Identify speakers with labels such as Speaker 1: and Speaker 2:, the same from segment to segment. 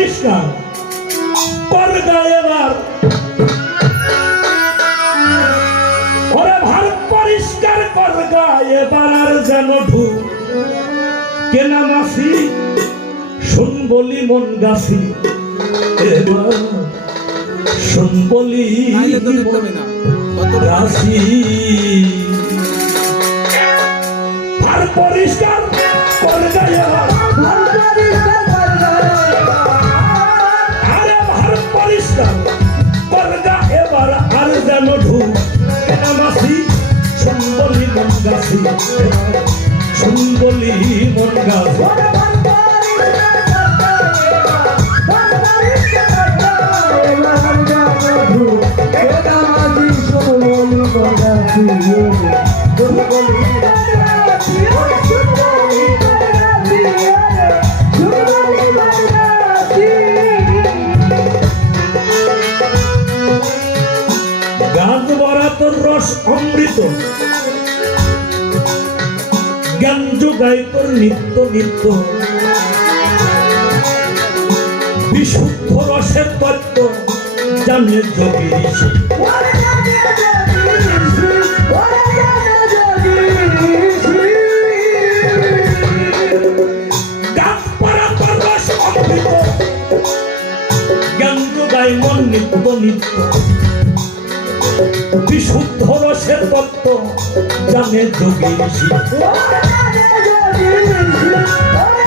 Speaker 1: পরিষ্কার করগা এবার ওরে ভার পরিষ্কার করগা এবার আর যেন ঢুক। কেনা মাসি? শুন বলি মন গাছি। এবার শুন বলি
Speaker 2: না।
Speaker 1: ভার পরিষ্কার করগা এবার মন গাছি শুন বলি মন গাছি। গান ভরা তোর রস অমৃত। যোগায় তোর নিত্য নিত্য। বিশুদ্ধ রসের তত্ত্ব জানে যোগী ঋষি নিত্য নিত্য। বিশুদ্ধ রসের তত্ত্ব জানে যোগী ঋষি ও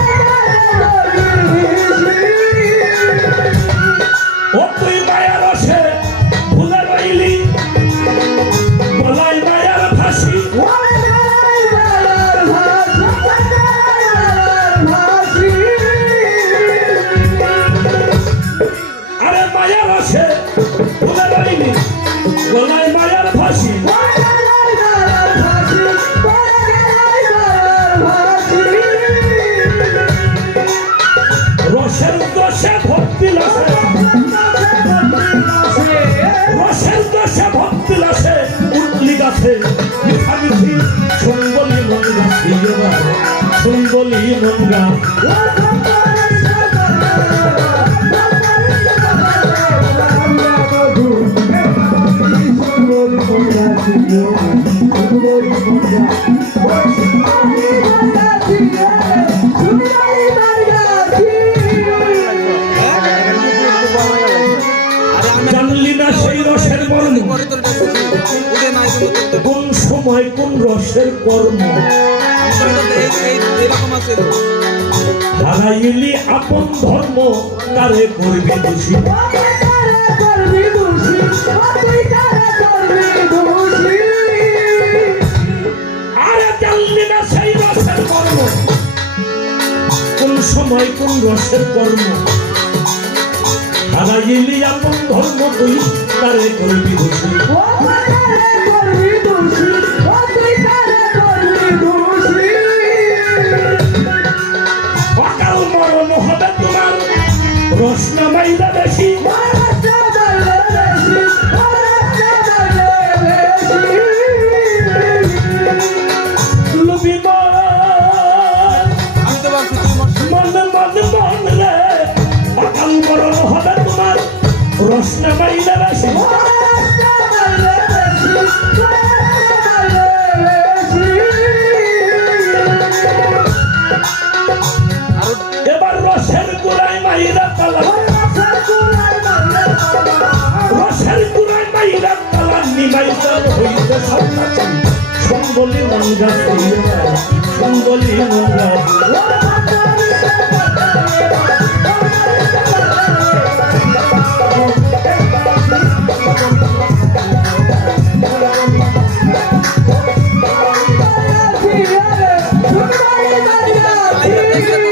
Speaker 2: কোনো
Speaker 1: সময় কোন রসের কর্ম?
Speaker 2: তো
Speaker 1: হারাইলি আপন ধর্ম তারে করবি দোষী? আরে কোন সময় কোন রসের কর্ম? হারাইলি আপন ধর্ম তুই তারে করবি দোষী? মন মন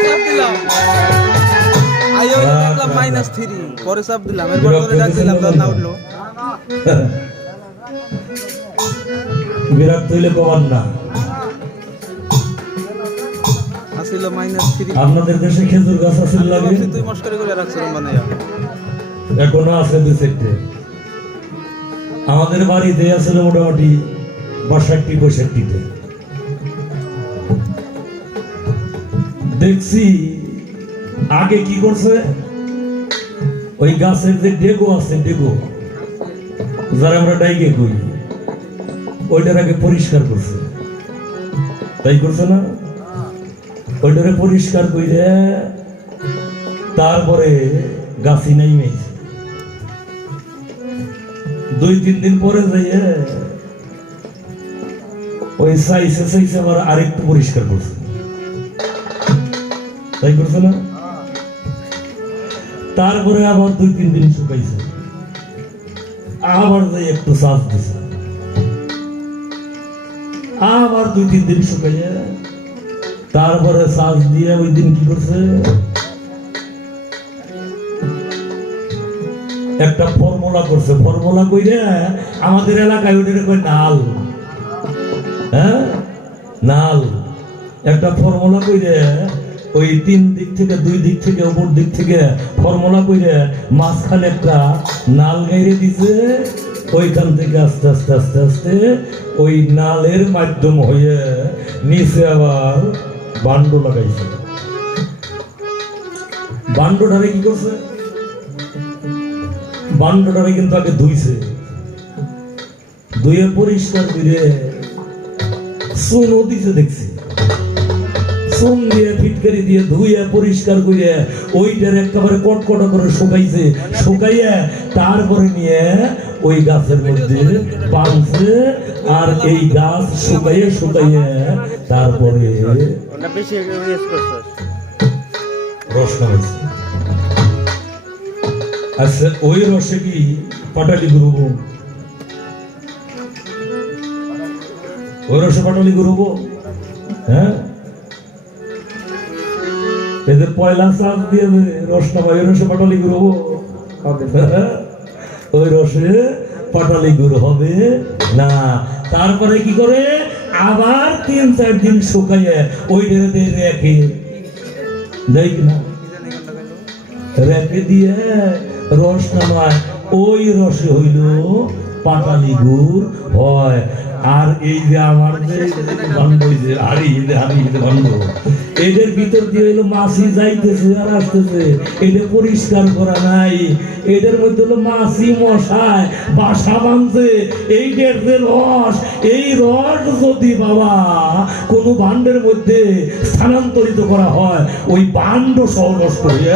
Speaker 2: চাপ দিলাম আইও দেখলাম মাইনাস থ্রি পরে চাপ দিলাম। এরপর তোরে ডাক দিলাম না উঠল।
Speaker 1: বিরক্ত হইলে কমান না।
Speaker 2: আসিল মাইনাস থ্রি
Speaker 1: আপনাদের দেশে খেজুর গাছ লাগে?
Speaker 2: তুই মস্কারি করে রাখছ বানাইয়া
Speaker 1: এখনও আছে আমাদের বাড়িতে আসলে মোটামুটি বাষট্টি পঁয়ষট্টিতে। দেখছি আগে কি করছে? ওই গাছের যে ডেগো আছে ডেগো যারা আমরা ডাইগে কই ওইটার আগে পরিষ্কার করছে। তাই করছে না? ওইটারে পরিষ্কার কইরে তারপরে গাছি নাই মেয়েছে দুই, তিন দিন পরে যাইয়ে ওই সাইসে সাইসে আবার আরেকটু পরিষ্কার করছে। তাই করছে না? তারপরে আবার দুই, তিন দিন শুকাইছে। আবার যাই একটু সাজ দিছে। আবার দুই, তিন দিন শুকাইছে তারপরে সাজ দিয়ে ওই দিন কি করছে? একটা ফর্মুলা করছে। ফর্মুলা কইরে আমাদের এলাকায় ওইটা কই নাল। হ্যাঁ? নাল। একটা ফর্মুলা কইরে ওই তিন দিক থেকে, দুই দিক থেকে, উপর দিক থেকে ফর্মুলা কইরে মাঝখানে একটা নাল গাইরে দিছে। ওইখান থেকে আস্তে আস্তে আস্তে আস্তে ওই নালের মাধ্যম হয়ে নিচে আবার বান্ড লাগাইছে। বান্ডটারে কি করছে? বান্ডটারে কিন্তু আগে ধুইছে। ধুয়ে পরিষ্কার করে চুনও দিছে দেখছি। চুন দিয়ে ফিটকারি দিয়ে ধুয়ে পরিষ্কার করে ওইটার একেবারে কটকটা করে শুকাইছে। শুকাইয়া তারপরে নিয়ে ওই গাছের মধ্যে বাঁধছে আর এই গাছ শুকাইয়ে শুকাইয়ে তারপরে
Speaker 2: ওটা বেশি
Speaker 1: রস নামাইছে আচ্ছা ওই রসে কি পাটালি গুরুব ওই রসে পাটালি গুরুব হ্যাঁ? এদের পয়লা চাপ দিয়ে দে, রস নামাই ওই রসে পাটালি গুরুব ওই রসে পটালি গুড় হবে। না, তারপরে কি করে? আবার তিন, চার দিন শুকাইয়ে ওই রেখে রেখে না। রেখে দিয়ে রস নামায়। ওই রসে হইল পাটালি গুড় হয়। আর এই যে আমার যে যে যে বান্ধব এদের ভিতর দিয়ে হইল মাছি যাইতেছে আর আসতেছে। এটা পরিষ্কার করা নাই। এদের মধ্যে হলো মাছি মশায় বাসা বাঁধছে। এই যে রস এই রস যদি বাবা কোনো বান্ডের মধ্যে স্থানান্তরিত করা হয় ওই বান্ড সহ নষ্ট হয়ে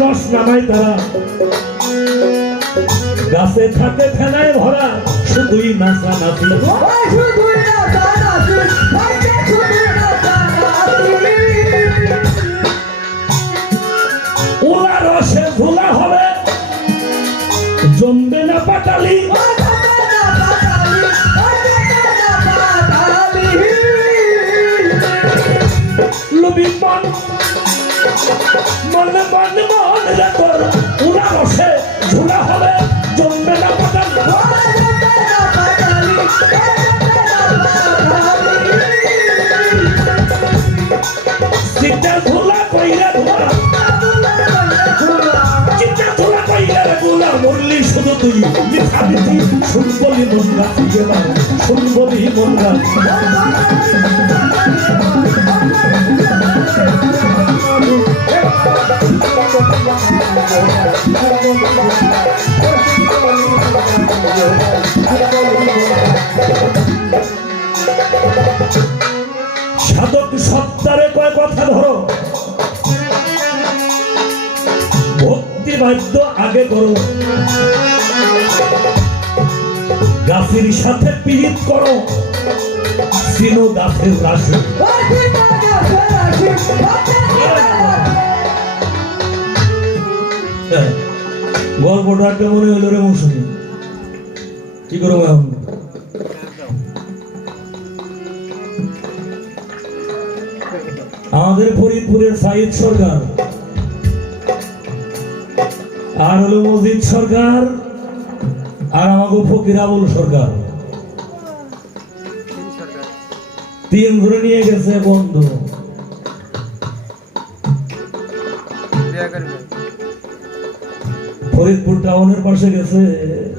Speaker 1: রস নামায় তারা। গাছে থাকে ফেনায় ভরা শুধুই নাচা নাচি ওলা মনে মনে মনে দেখো ওলা রসে ঝুলা হবে, জমবে না পাটালি চিন্তা ধুলা কইরা ধুলা চিন্তা ধুলা কইরা ধুলা মরলি শুধু তুই। মিথ্যা মিথি, শুনবলি মন রাখি শুনবলি মন রাখি। সাধক সত্তারে কয় কথা ধরো? ভক্তি বাদ্য আগে করো। গাছের সাথে পীড়িত করো। চিনো গাছের রাশি। গল্পটা মনে হইল রে মৌসুমি। কি করব এখন? আমাদের ফরিদপুরের সাইদ সরকার। আর হলো মসজিদ সরকার আর আমাকে ফকির আবুল সরকার। তিন ধরে নিয়ে গেছে বন্ধু। ফরিদপুর টাউনের পাশে গেছে,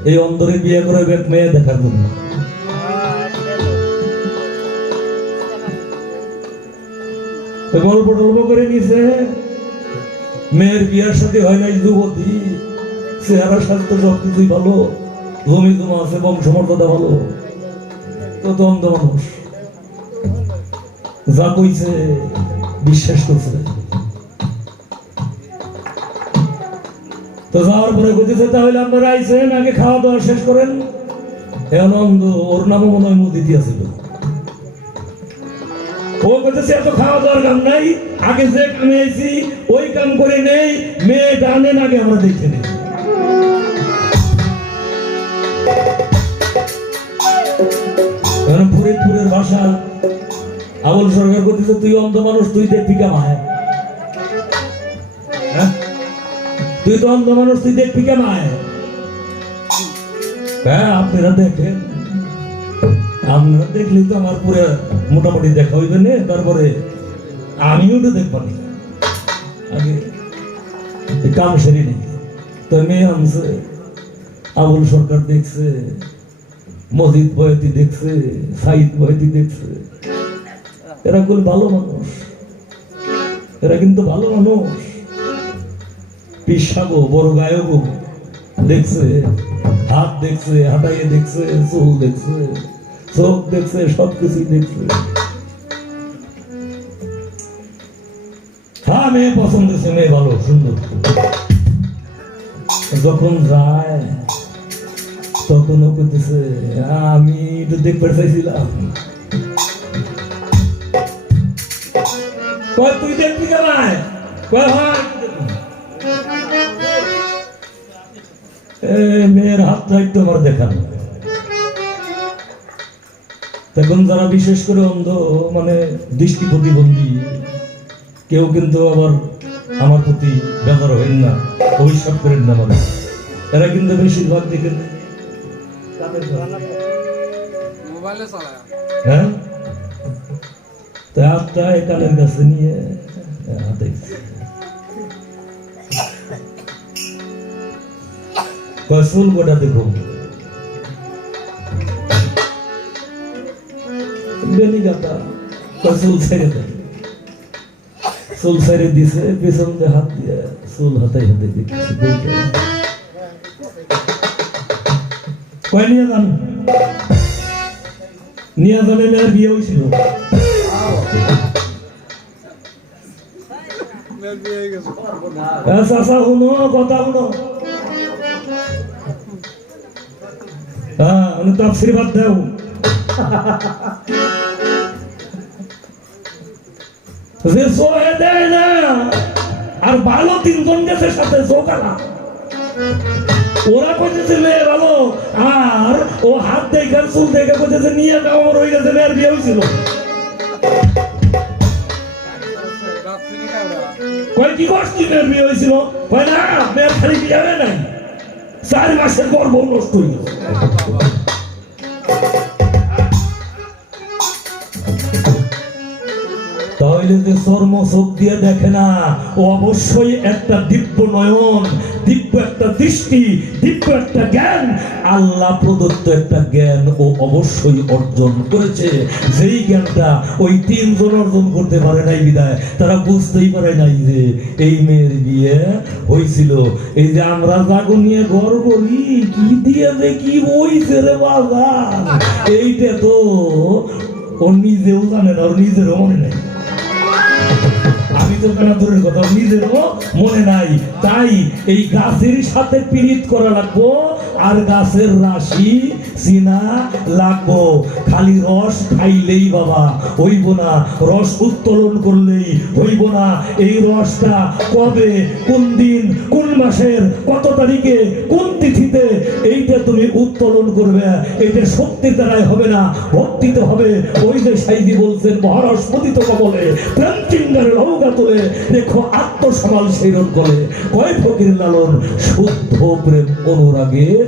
Speaker 1: এই অন্দরে বিয়ে করে এক মেয়ে দেখার জন্য। গল্প টল্প করে নিছে, মেয়ের বিয়ার সাথে হয় নাই যুবতী, চেহারা স্বাস্থ্য সব কিছুই ভালো, জমি জমা আছে, বংশমর্যাদা ভালো তো তো অন্ধ মানুষ। যা কইছে, বিশ্বাস করছে তো যাওয়ার পরে কইতেছে তাহলে আপনারা আইছেন আগে খাওয়া দাওয়া শেষ করেন। এখন ওর নামও মনে হয় মুদিতি আছিল ও কইতেছে, এত খাওয়া দাওয়ার কাম নাই, আগে যে কামে আইছি, ওই কাম করে নেই, মেয়ে ডানেন আগে আমরা দেখে নেই। ফরিদপুরের ভাষা আবুল সরকার করতেছে তুই অন্ধ মানুষ, তুই দেখবি কামায় হ্যাঁ? তুই তো অন্ধ মানুষ তুই দেখবি কামায় হ্যাঁ আপনারা দেখেন। আপনারা দেখলেই তো আমার পুরো মোটামুটি দেখা হইবে না, তারপরে আমিও তো দেখবানি আগে কাম সেরি নেই। তো মেয়ে আনছে, আবুল সরকার দেখছে, মজিদ বয়তি দেখছে, সাইদ বয়তি দেখছে। এরা কোন ভালো মানুষ। এরা কিন্তু ভালো মানুষ। পিসাগো বড় গায়কও দেখছে, হাত দেখছে, হাঁটাইয়ে দেখছে, চুল দেখছে, চোখ দেখছে, সবকিছুই দেখছে। হ্যাঁ মেয়ে পছন্দ মেয়ে ভালো, সুন্দর। যখন যায়, তখন করতেছে আমি একটু দেখতে চাইছিলাম। তুই দেখবি কেনায় কয়, হয় মেয়ের হাতটা একটু আমার দেখানো। তখন যারা বিশেষ করে অন্ধ মানে দৃষ্টি প্রতিবন্ধী কেউ কিন্তু আবার আমার প্রতি বেজার হইন না অভিশাপ করেন না মানে এরা কিন্তু বেশিরভাগ দেখেন হ্যাঁ? তো হাতটা কানের কাছে নিয়ে হাতে। কসুল গোটা দেখো বেনি গাতা কসুল ছেড়ে দেয় চুল ছেড়ে দিছে পেছন দিয়ে হাত দিয়ে চুল হাতে দেখতেছে দেখে। কয় নিয়ে যান? নিয়ে যাবে মেয়ের বিয়ে হয়েছিল চাষা শুনো কথা শুনো। হ্যাঁ আশীর্বাদ দেও। যে দেয় না, আর ভালো তিনজন গেছে সাথে জোকালা ওরা কইতেছে মেয়ে ভালো, আর ও হাত দেখে চুল দেখে কইতেছে, নিয়ে আমার হয়ে গেছে মেয়ের বিয়ে হয়েছিল কয়, কি করছ মেয়ের বিয়ে হয়েছিল কয়, না মেয়ের খালি বিয়ে নাই। চার মাসের পর বউ নষ্ট হয়ে গেছে যে চর্ম চোখ দিয়ে দেখে না, ও অবশ্যই একটা দিব্য নয়ন, দিব্য একটা দৃষ্টি, দিব্য একটা জ্ঞান। আল্লাহ প্রদত্ত একটা জ্ঞান ও অবশ্যই অর্জন করেছে। যেই জ্ঞানটা ওই তিনজন অর্জন করতে পারে নাই বিদায়, তারা বুঝতেই পারে নাই যে এই মেয়ের বিয়ে হয়েছিল। এই যে আমরা জাগো নিয়ে ঘর করি, কি দিয়ে কি হইছে রে বাজার এইটা তো ও নিজেও জানে না, ওর নিজেরও মনে নেই। আমি তো কেন দূরের কথা, নিজেরও মনে নাই। তাই এই গাছের সাথে পীড়িত করা লাগবো আর গাছের রাশি চিনা লাগবো। খালি রস খাইলেই বাবা, হইব না। রস উত্তোলন করলেই হইব না। এই রসটা কবে, কোন দিন, কোন মাসের, কত তারিখে, কোন তিথিতে, এইটা তুমি উত্তোলন করবে। এইটা সত্যির দ্বারাই হবে না, ভক্তিতে হবে। ওই যে সাইদি বলছেন, মহারস পতিত কবলে প্রেম নৌকা তোলে, দেখো আত্মসমাল সেইরন করে। কয় ফকির লালন, শুদ্ধ প্রেম অনুরাগে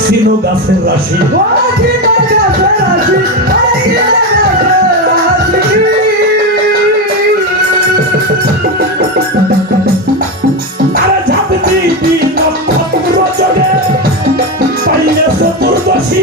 Speaker 1: সিনো গাছের রাশি। পাইলে চতুর্দশী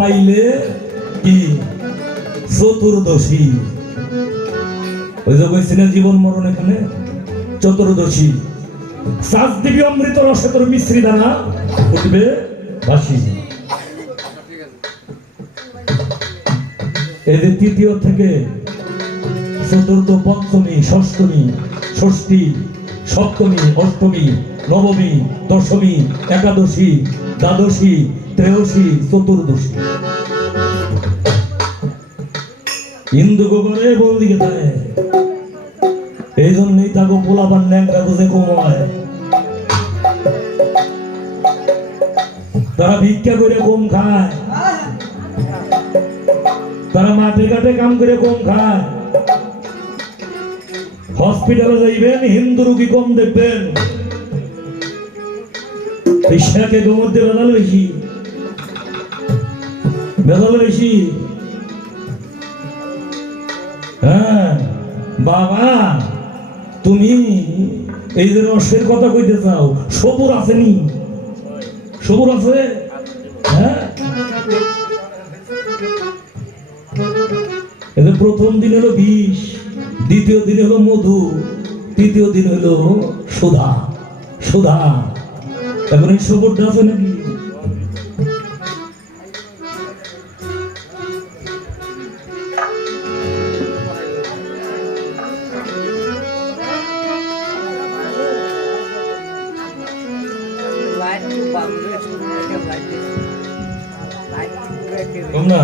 Speaker 1: পাইলে কি? চতুর্দশী। ওই যে বলছিলেন জীবন মরণ এখানে? চতুর্দশী। সাজ দেবী অমৃত রসে তোর মিশ্রি দানা উঠবে বাসি এদের তৃতীয় থেকে চতুর্থ পঞ্চমী, ষষ্ঠমী, ষষ্ঠী, সপ্তমী, অষ্টমী, নবমী, দশমী, একাদশী, দ্বাদশী ত্রয়োশী চতুর্দশী। হিন্দু গোবরে বন্দিকে দেয় এই জন্যই তাকে পোলাপান ন্যাংটা বুঝে কমায় তারা ভিক্ষা করে কম খায়। তারা মাঠে ঘাটে কাম করে কম খায়। হসপিটালে যাইবেন, হিন্দু রুগী কম দেখবেন। পেশাকে গোমধ্যে বেশি। হ্যাঁ বাবা, তুমি এই যে রসের কথা কইতে চাও, সবুর আসেনি সবুর আছে? হ্যাঁ? এদের প্রথম দিন হলো বিষ, দ্বিতীয় দিন হলো মধু, তৃতীয় দিন হলো সুধা সুধা। এখন এই সবুরটা আছে নাকি?
Speaker 3: ব্রেকে
Speaker 1: কম না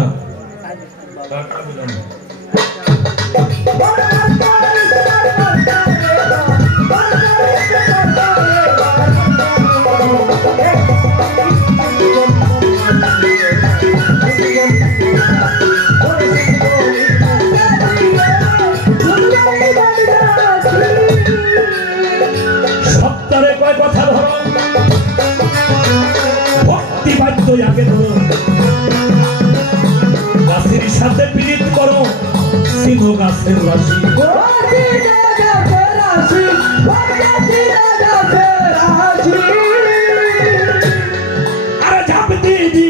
Speaker 1: সিংহ গাছের রাশি আর ঝাঁপ দিবি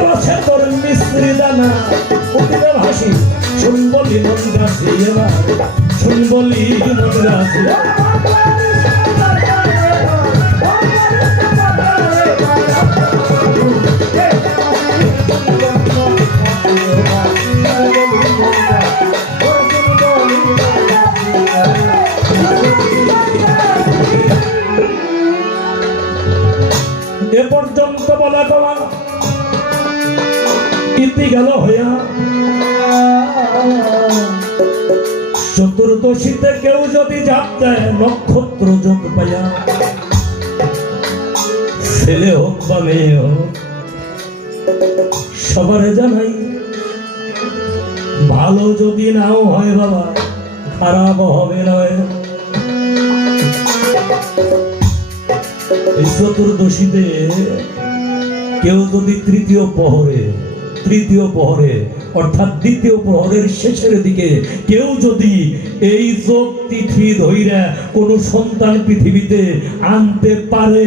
Speaker 1: নক্ষত্র জুড়ে পাইলে চতুর্দশী উঠবে ভাসি শুনবলি মন রাশি এবার শুনবলি মন রাশি এ পর্যন্ত বলা কওয়া ইতি গেল হইয়া। চতুর্দশীতে কেউ যদি জাপ নক্ষত্র যোগ পাইয়া, ছেলে হোক বা মেয়ে হোক, সবারে জানাই, ভালো যদি নাও হয় বাবা, খারাপ হবে নয় চতুর্দশীতে কেউ যদি তৃতীয় প্রহরে তৃতীয় প্রহরে, অর্থাৎ দ্বিতীয় প্রহরের শেষের দিকে কেউ যদি এই যোগ তিথি ধইরা কোনো সন্তান পৃথিবীতে আনতে পারে,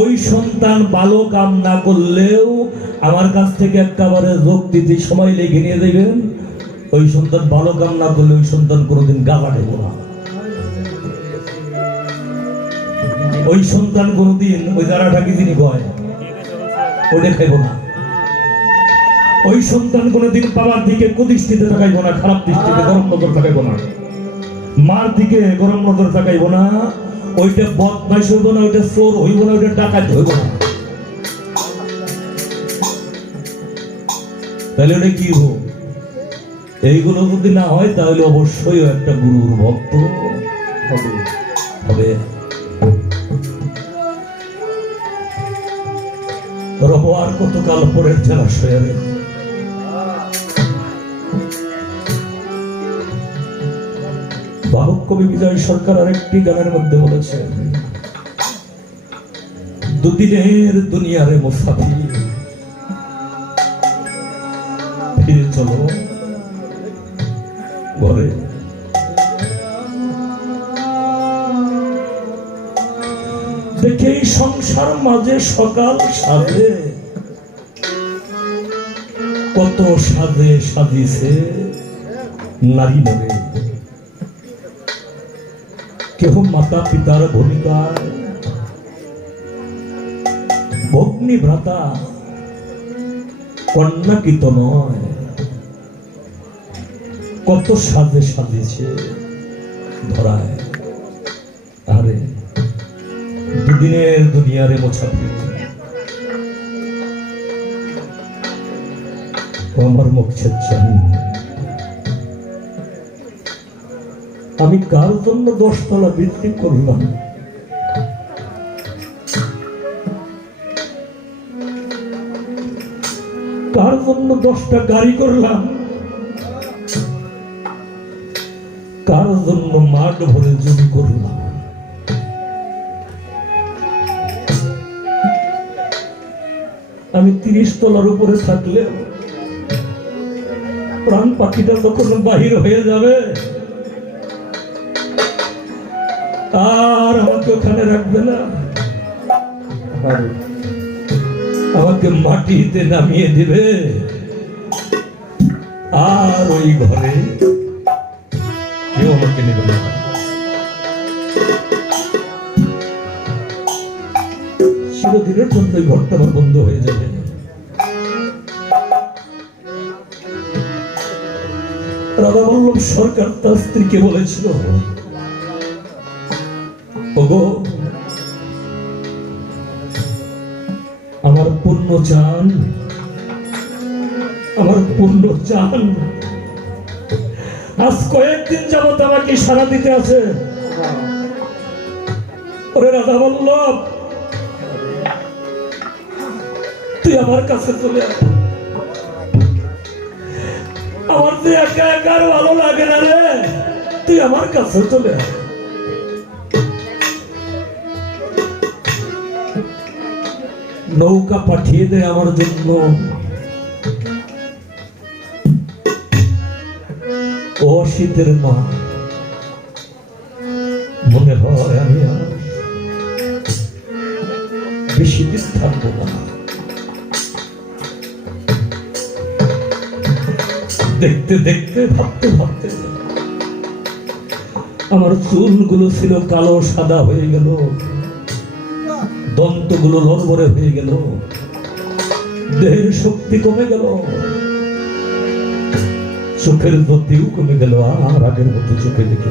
Speaker 1: ওই সন্তান ভালো কাম না করলেও আমার কাছ থেকে একেবারে যোগ তিথি সময় লেগে নিয়ে দেবেন ওই সন্তান ভালো কাম না করলে ওই সন্তান কোনোদিন গাবা দেব না। ওই সন্তান কোনোদিন ওই যারাটা কি যিনি কয়? ওটা খাইব না। ওই সন্তান কোনোদিন বাবার দিকে কুদৃষ্টিতে তাকাইব না, খারাপ দৃষ্টিতে, গরম নজর তাকাইব না। মার দিকে গরম নজর তাকাইব না, ওইটা বদমাইশ হইব না, ওইটা চোর হইব না, ওইটা ডাকাত হইব না। তাহলে ওটা কি হোক এইগুলো যদি না হয়, তাহলে অবশ্যই একটা গুরুর ভক্ত হবে। রব আর কতকাল পরের জেলা জলাশয়ে বালক কবি বিজয় সরকার আরেকটি গানের মধ্যে বলেছেন দুদিনের দুনিয়ারে মুসাফি ফিরে চলো ঘরে। দেখে এই সংসার মাঝে সকাল সাজে, কত সাজে সাজিছে নারী মনে কেহ মাতা পিতার ভূমিকায় ভগ্নী ভ্রাতা কন্যাকিত নয়? কত সাজে সাজিছে ধরায়। আরে, দুদিনের দুনিয়ারে মোছাফি আমার মুখ চান আমি কার জন্য দশতলা বৃত্তি করলাম? কার জন্য দশটা গাড়ি করলাম? কার জন্য মাঠ ভরে জমি করলাম? আমি তিরিশ তলার উপরে থাকলে প্রাণ পাখিটা যখন বাহির হয়ে যাবে। আমাকে ওখানে রাখবে না। আমাকে মাটিতে নামিয়ে দিবে। আর ওই ঘরে কেউ আমাকে নেবে না। চিরদিনের জন্য ওই ঘরটা আমার বন্ধ হয়ে যাবে। রাধা বল্লভ সরকার তার স্ত্রীকে বলেছিল আমার পূর্ণ চান, আমার পূর্ণ চান। আজ কয়েকদিন যাবত আমাকে সারা দিতে আছে। ওরে রাধা বল্লভ, তুই আমার কাছে চলে আমার যে একা একা ভালো লাগে না রে, তুই আমার কাছে চলে আয়। নৌকা পাঠিয়ে দে আমার জন্য। ও শীতের মা, মনে হয় আমি বেশি দিন থাকব না। দেখতে দেখতে, ভাবতে ভাবতে আমার চুলগুলো ছিল কালো সাদা হয়ে গেল। দন্তগুলো লড়বড়ে হয়ে গেল। দেহের শক্তি কমে গেল। চোখের গতিও কমে গেল। আর আগের মতো চোখে দেখে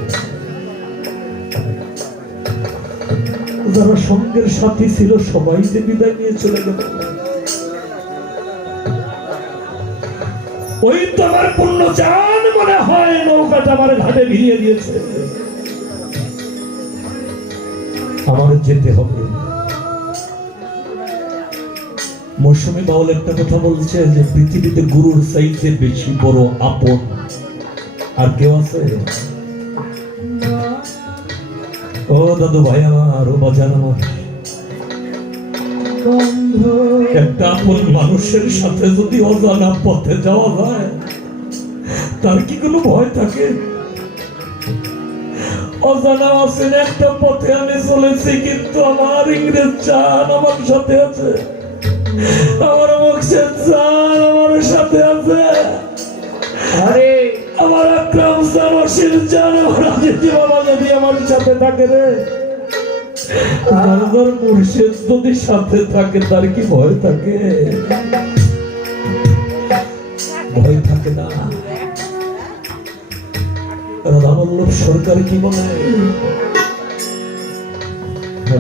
Speaker 1: যারা সঙ্গের সাথী ছিল সবাই যে বিদায় নিয়ে চলে গেল। ওই তো আমার পূর্ণ চান মনে হয়, নৌকাটা আমার ঘাটে ভিড়িয়ে দিয়েছে। আমার যেতে হবে। মৌসুমী বাউল একটা কথা বলছে যে পৃথিবীতে গুরুর চাইতে বেশি বড় আপন। আর কেউ আছে? ও দাদু ভাই আমার, ও বাজান আমার। একটা আপন মানুষের সাথে যদি অজানা পথে যাওয়া যায়, তার কি কোনো ভয় থাকে? অজানা আছেন একটা পথে, আমি চলেছি কিন্তু আমার ইংরেজ চান আমার সাথে আছে। আমার মুখসের চান আমার সাথে আছে।
Speaker 3: আরে।
Speaker 1: আমার আকরাম জানসির জান আমার আজিজি বাবা যদি আমার সাথে থাকে রে। আমার মুর্শিদ যদি সাথে থাকে তার কি ভয় থাকে? ভয় থাকে না। রাধাবল্লভ সরকার কি বলে?